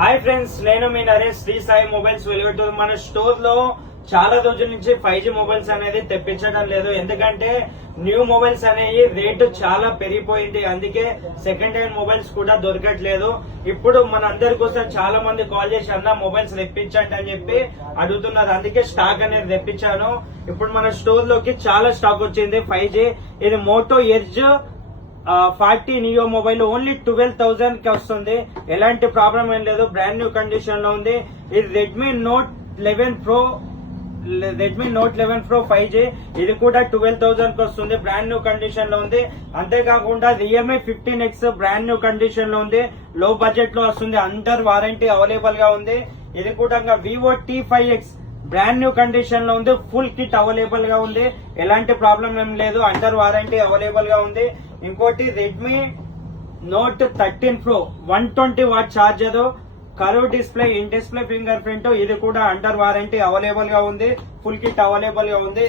Hi friends, నేను మీ Naresh Shri Sai mobiles వెలుగుతూ. మన స్టోర్ లో చాలా రోజుల నుంచి 5G మొబైల్స్ అనేది తెప్పించడం లేదు. ఎందుకంటే న్యూ మొబైల్స్ అనేవి రేటు చాలా పెరిగిపోయింది. అందుకే సెకండ్ హ్యాండ్ మొబైల్స్ కూడా దొరకట్లేదు. ఇప్పుడు మన అందరి కోసం చాలా మంది కాల్ చేసి అన్న మొబైల్స్ తెప్పించండి అని చెప్పి అడుగుతున్నారు. అందుకే స్టాక్ అనేది తెప్పించాను. ఇప్పుడు మన స్టోర్ లోకి చాలా స్టాక్ వచ్చింది 5G. ఇది Moto Edge 40 Neo mobile only 12,000 కి వస్తుంది. ఎలాంటి ప్రాబ్లం ఏం లేదు, బ్రాండ్ న్యూ కండిషన్ లో ఉంది. ఇది రెడ్మీ నోట్ 11 ప్రో 5G. ఇది కూడా 12,000 కి వస్తుంది, బ్రాండ్ న్యూ కండిషన్ లో ఉంది. అంతేకాకుండా Realme 15X brand new condition లో ఉంది, లో బడ్జెట్ లో వస్తుంది, అండర్ వారంటీ అవైలబుల్ గా ఉంది. ఇది కూడా Vivo T5X brand new condition లో ఉంది, ఫుల్ కిట్ అవైలబుల్ గా ఉంది. ఎలాంటి ప్రాబ్లం ఏం లేదు, అండర్ వారంటీ అవైలబుల్ గా ఉంది. ఇంకోటి Redmi note 13 pro 120 what charger, curve display, in display finger print. ఇది కూడా అండర్ వారంటీ అవైలబుల్ గా ఉంది, ఫుల్ కిట్ అవైలబుల్ గా ఉంది.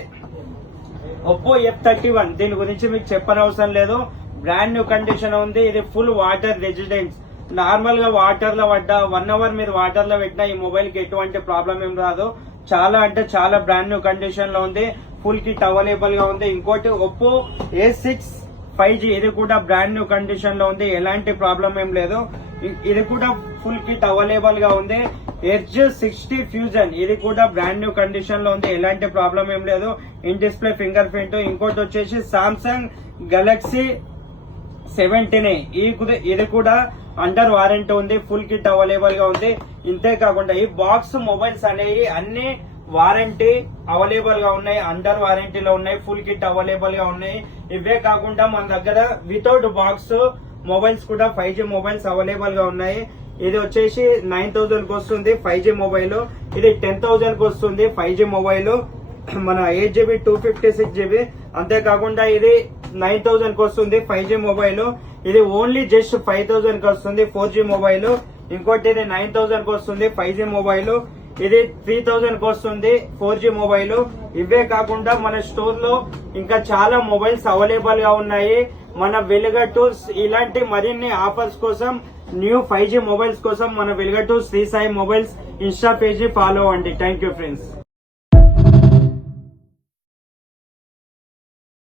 ఒప్పో F31 దీని గురించి మీకు చెప్పనవసరం లేదు, బ్రాండ్ న్యూ కండిషన్ ఉంది. ఇది ఫుల్ వాటర్ రెసిస్టెన్స్. నార్మల్ గా వాటర్ లో పడ్డా 1 అవర్ మీరు వాటర్ లో పెట్టినా ఈ మొబైల్ కి ఎటువంటి ప్రాబ్లం ఏం రాదు. చాలా అంటే చాలా బ్రాండ్ న్యూ కండిషన్ లో ఉంది, ఫుల్ కిట్ అవైలబుల్ గా ఉంది. ఇంకోటి ఒప్పో A6 5G ఇది కూడా బ్రాండ్ న్యూ కండిషన్ లో ఉంది, ఎలాంటి ప్రాబ్లం ఏం లేదు. ఇది కూడా ఫుల్ కిట్ అవైలబుల్ గా ఉంది. ఎడ్జ్ 60 ఫ్యూజన్ ఇది కూడా బ్రాండ్ న్యూ కండిషన్ లో ఉంది, ఎలాంటి ప్రాబ్లం ఏం లేదు, ఇన్ డిస్ప్లే ఫింగర్ ప్రింట్. ఇంకోటి వచ్చేసి సామ్సంగ్ గెలాక్సీ 17A ఇది కూడా అండర్ వారంటీ ఉంది, ఫుల్ కిట్ అవైలబుల్ గా ఉంది. ఇంతేకాకుండా ఈ బాక్స్ మొబైల్స్ అనేవి అన్ని వారంటీ అవైలబుల్ గా ఉన్నాయి, అండర్ వారంటీలో ఉన్నాయి, ఫుల్ కిట్ అవైలబుల్ గా ఉన్నాయి. ఇవే కాకుండా మన దగ్గర వితౌట్ బాక్స్ మొబైల్స్ కూడా 5G మొబైల్స్ అవైలబుల్ గా ఉన్నాయి. ఇది వచ్చేసి 9,000 కి వస్తుంది 5G మొబైల్. ఇది 10,000 కి వస్తుంది 5G మొబైల్, మన 8GB 256GB. అంతేకాకుండా ఇది 9,000 కి వస్తుంది 5G మొబైల్. ఇది ఓన్లీ జస్ట్ 5,000 కి వస్తుంది 4G మొబైల్. ఇంకోటి ఇది 9,000 కి వస్తుంది 5G మొబైల్. ఇది 3,000 కి వస్తుంది 4G మొబైల్. ఇవే కాకుండా మన స్టోర్ లో ఇంకా చాలా మొబైల్స్ అవైలబుల్ గా ఉన్నాయి. మన వెలుగటూర్స్ ఇలాంటి మరిన్ని ఆఫర్స్ కోసం, న్యూ 5G మొబైల్స్ కోసం మన Velgatur Sri Sai mobiles insta page follow అవ్వండి. Thank you friends.